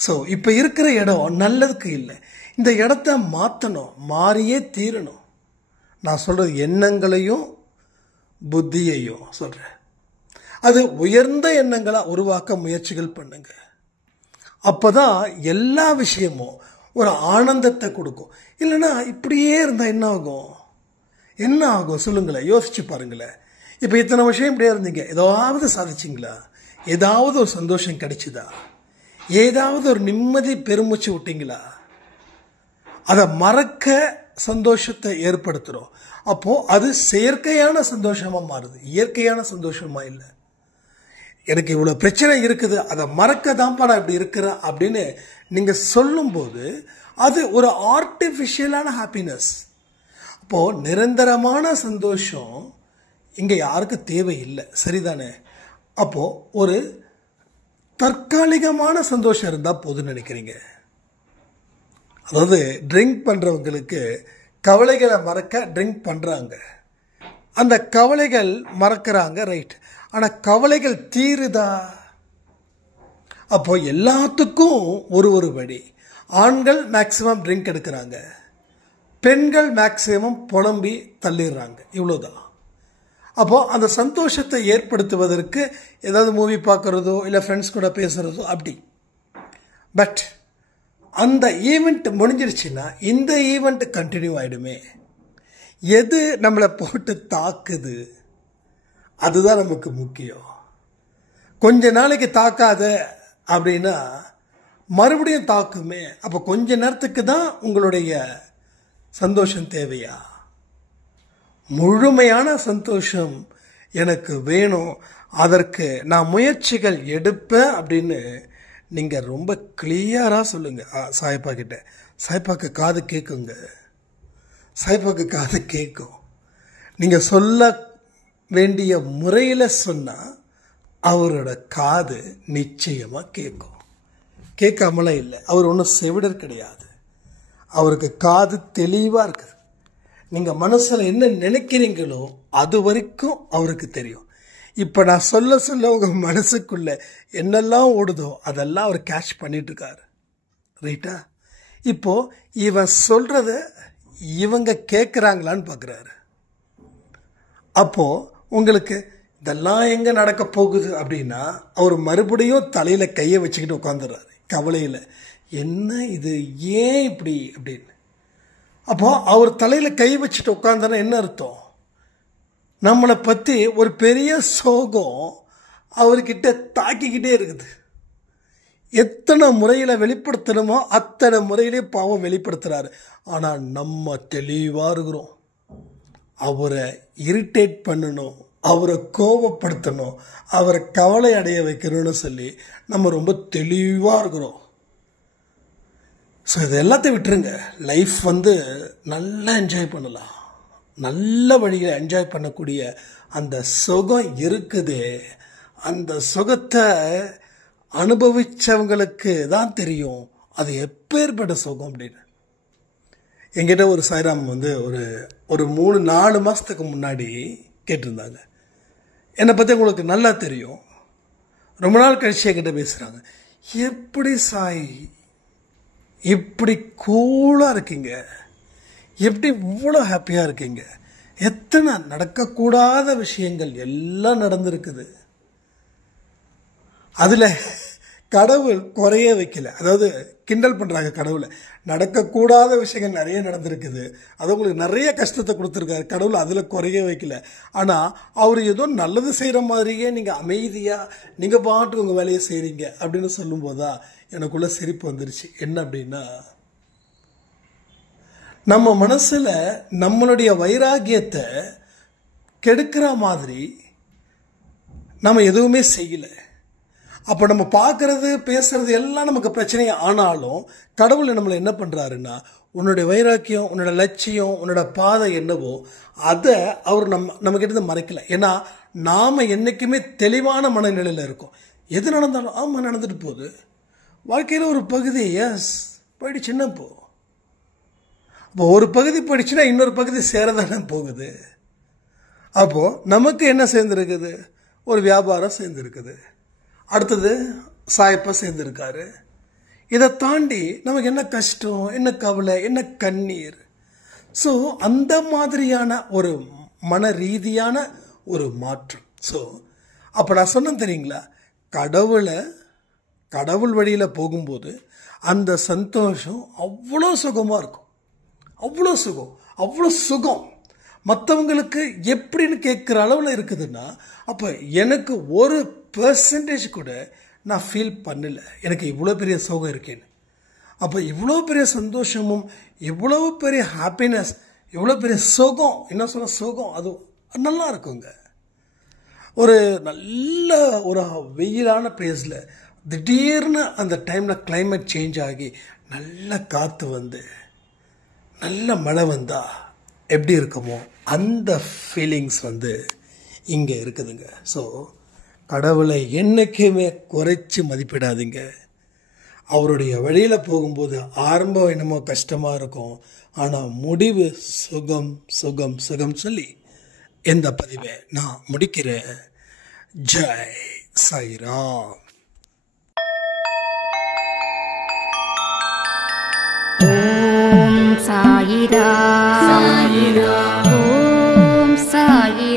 ஸோ இப்போ இருக்கிற இடம் நல்லதுக்கு இல்லை. இந்த இடத்த மாற்றணும், மாறியே தீரணும். நான் சொல்கிறது எண்ணங்களையும் புத்தியையும் சொல்கிறேன். அது உயர்ந்த எண்ணங்களாக உருவாக்க முயற்சிகள் பண்ணுங்க. அப்போ தான் எல்லா விஷயமும் ஒரு ஆனந்தத்தை கொடுக்கும். இல்லைன்னா இப்படியே இருந்தால் என்ன ஆகும் சொல்லுங்களேன், யோசிச்சு பாருங்களேன். இப்போ இத்தனை விஷயம் இப்படியே இருந்தீங்க, ஏதாவது சாதிச்சிங்களா? ஏதாவது ஒரு சந்தோஷம் கிடைச்சிதா? ஏதாவது ஒரு நிம்மதி பெருமூச்சு விட்டீங்களா? அதை மறக்க சந்தோஷத்தை ஏற்படுத்துகிறோம். அப்போது அது செயற்கையான சந்தோஷமாக மாறுது, இயற்கையான சந்தோஷமாக இல்லை. எனக்கு இவ்வளோ பிரச்சனை இருக்குது, அதை மறக்க தான்ப்பா நான் இப்படி இருக்கிறேன் அப்படின்னு நீங்கள் சொல்லும்போது அது ஒரு ஆர்டிஃபிஷியலான ஹாப்பினஸ். அப்போது நிரந்தரமான சந்தோஷம் இங்கே யாருக்கும் தேவையில்லை, சரிதானே? அப்போது ஒரு தற்காலிகமான சந்தோஷம் இருந்தால் போதுன்னு நினைக்கிறீங்க. அதாவது ட்ரிங்க் பண்ணுறவங்களுக்கு கவலைகளை மறக்க ட்ரிங்க் பண்ணுறாங்க, அந்த கவலைகள் மறக்கிறாங்க, ரைட். ஆனால் கவலைகள் தீருதா? அப்போ எல்லாத்துக்கும் ஒரு வழி. ஆண்கள் மேக்சிமம் ட்ரிங்க் எடுக்கிறாங்க, பெண்கள் மேக்சிமம் புலம்பி தள்ளிடுறாங்க, இவ்வளோதான். அப்போது அந்த சந்தோஷத்தை ஏற்படுத்துவதற்கு ஏதாவது மூவி பார்க்குறதோ இல்லை ஃப்ரெண்ட்ஸ் கூட பேசுகிறதோ அப்படி. பட் அந்த ஈவெண்ட் முடிஞ்சிருச்சுன்னா இந்த ஈவெண்ட் கண்டினியூ ஆகிடுமே. எது நம்மளை போட்டு தாக்குது அதுதான் நமக்கு முக்கியம். கொஞ்ச நாளைக்கு தாக்காத அப்படின்னா மறுபடியும் தாக்குமே. அப்போ கொஞ்ச நேரத்துக்கு தான் உங்களுடைய சந்தோஷம் தேவையா? முழுமையான சந்தோஷம் எனக்கு வேணும், அதற்கு நான் முயற்சிகள் எடுப்பேன் அப்படின்னு நீங்கள் ரொம்ப கிளியராக சொல்லுங்கள் சாயப்பா கிட்ட. சாயப்பாக்கு காது கேட்குங்க, சாயப்பாக்கு காது கேட்கும். நீங்கள் சொல்ல வேண்டிய முறையில் சொன்னால் அவரோட காது நிச்சயமாக கேட்கும். கேட்காமலாம் இல்லை, அவர் ஒன்றும் செவிடர் கிடையாது. அவருக்கு காது தெளிவாக இருக்குது. நீங்கள் மனசில் என்ன நினைக்கிறீங்களோ அது வரைக்கும் அவருக்கு தெரியும். இப்போ நான் சொல்ல உங்கள் மனசுக்குள்ளே என்னெல்லாம் ஓடுதோ அதெல்லாம் அவர் கேட்ச் பண்ணிட்டுருக்காரு, ரைட்டா? இப்போது இவன் சொல்கிறத இவங்க கேட்குறாங்களான்னு பார்க்குறாரு. அப்போது உங்களுக்கு இதெல்லாம் எங்கே நடக்க போகுது அப்படின்னா அவர் மறுபடியும் தலையில் கையை வச்சுக்கிட்டு உட்காந்துடுறாரு கவலையில். என்ன இது, ஏன் இப்படி அப்படின்னு. அப்போது அவர் தலையில் கை வச்சுட்டு உட்காந்தனா என்ன அர்த்தம்? நம்மளை பற்றி ஒரு பெரிய சோகம் அவர்கிட்ட தாக்கிக்கிட்டே இருக்குது. எத்தனை முறையில் வெளிப்படுத்தணுமோ அத்தனை முறையிலே பாவம் வெளிப்படுத்துகிறாரு. ஆனால் நம்ம தெளிவாக இருக்கிறோம். அவரை இரிட்டேட் பண்ணணும், அவரை கோபப்படுத்தணும், அவரை கவலை அடைய வைக்கணும்னு சொல்லி நம்ம ரொம்ப தெளிவாக இருக்கிறோம். ஸோ இது எல்லாத்தையும் விட்டுருங்க. லைஃப் நல்லா என்ஜாய் பண்ணலாம். நல்ல வழியில் என்ஜாய் பண்ணக்கூடிய அந்த சுகம் இருக்குது. அந்த சுகத்தை அனுபவிச்சவங்களுக்கு தான் தெரியும் அது எப்பேற்பட்ட சுகம் அப்படின்னு. என்கிட்ட ஒரு சாய்ராம் ஒரு 3-4 மாதத்துக்கு முன்னாடி கேட்டிருந்தாங்க. என்னை பற்றி உங்களுக்கு நல்லா தெரியும். ரொம்ப நாள் கழிச்சு என்கிட்ட பேசுகிறாங்க, எப்படி சாய் இப்படி கூலாக இருக்கீங்க, எப்படி இவ்வளோ ஹாப்பியாக இருக்கீங்க, எத்தனை நடக்கக்கூடாத விஷயங்கள் எல்லாம் நடந்திருக்குது, அதில் கடவுள் குறைய வைக்கல. அதாவது கிண்டல் பண்ணுறாங்க கடவுளை. நடக்கக்கூடாத விஷயங்கள் நிறைய நடந்திருக்குது, அது உங்களுக்கு நிறைய கஷ்டத்தை கொடுத்துருக்காரு, கடவுள் அதில் குறைய வைக்கல. ஆனால் அவர் ஏதோ நல்லது செய்கிற மாதிரியே நீங்கள் அமைதியாக நீங்கள் பாட்டுக்கு உங்கள் வேலையை செய்கிறீங்க அப்படின்னு சொல்லும்போதுதான் எனக்குள்ள சிரிப்பு வந்துருச்சு. என்ன அப்படின்னா, நம்ம மனசில் நம்மளுடைய வைராகியத்தை கெடுக்கிற மாதிரி நம்ம எதுவுமே செய்யலை. அப்போ நம்ம பார்க்கறது பேசுறது எல்லாம் நமக்கு பிரச்சனை. ஆனாலும் கடவுள் நம்மளை என்ன பண்ணுறாருன்னா, உன்னுடைய வைராக்கியம், உன்னோட லட்சியம், உன்னோட பாதை என்னவோ அதை அவர் நம்மக்கிட்ட மறைக்கல. ஏன்னா நாம் என்றைக்குமே தெளிவான மனநிலையில் இருக்கோம். எது நடந்தாலும் ஆமாம் நடந்துட்டு போகுது, வாழ்க்கையில் ஒரு பகுதி எஸ் போயிடுச்சுன்னா போ. அப்போ ஒரு பகுதி போயிடுச்சுன்னா இன்னொரு பகுதி சேரதானே போகுது. அப்போது நமக்கு என்ன சேர்ந்துருக்குது, ஒரு வியாபாரம் சேர்ந்துருக்குது, அடுத்தது சாயப்பா சேர்ந்துருக்காரு. இதை தாண்டி நமக்கு என்ன கஷ்டம், என்ன கவலை, என்ன கண்ணீர். ஸோ அந்த மாதிரியான ஒரு மன ரீதியான ஒரு மாற்றம். ஸோ அப்போ நான் சொன்னேன் தெரியுங்களா, கடவுள் வழியில் போகும்போது அந்த சந்தோஷம் அவ்வளோ சுகமாக இருக்கும். அவ்வளோ சுகம், அவ்வளோ சுகம் மற்றவங்களுக்கு எப்படின்னு கேட்குற அளவில் இருக்குதுன்னா, அப்போ எனக்கு 1% கூட நான் ஃபீல் பண்ணல எனக்கு இவ்வளோ பெரிய சுகம் இருக்கேன்னு. அப்போ இவ்வளோ பெரிய சந்தோஷமும், இவ்வளோ பெரிய ஹாப்பினஸ், இவ்வளோ பெரிய சுகம், என்ன சொல்ல சுகம், அது நல்லா இருக்குங்க. ஒரு நல்ல ஒரு வெயிலான பிளேஸில் திடீர்னு அந்த டைமில் கிளைமேட் சேஞ்ச் ஆகி நல்ல காற்று நல்ல மழை வந்தால் எப்படி இருக்குமோ அந்த ஃபீலிங்ஸ் இங்கே இருக்குதுங்க. ஸோ கடவுளை என்றைக்குமே குறைச்சி மதிப்பிடாதீங்க. அவருடைய வழியில் போகும்போது ஆரம்பம் என்னமோ கஷ்டமாக இருக்கும், ஆனால் முடிவு சுகம் சுகம் சுகம் சொல்லி இந்த பதிவை நான் முடிக்கிறேன். ஜெய் சாய்ராம். ஓம் சாயிராம். ஓம் சாயிராம்.